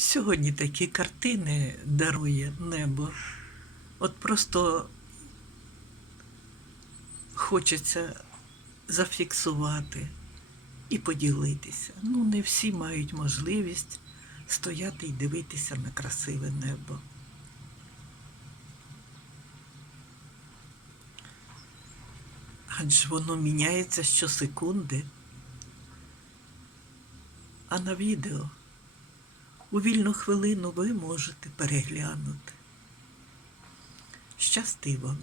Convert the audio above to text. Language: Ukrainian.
Сьогодні такі картини дарує небо. От просто хочеться зафіксувати і поділитися. Ну, не всі мають можливість стояти і дивитися на красиве небо. Адже воно міняється щосекунди. А на відео у вільну хвилину ви можете переглянути. Щасти вам!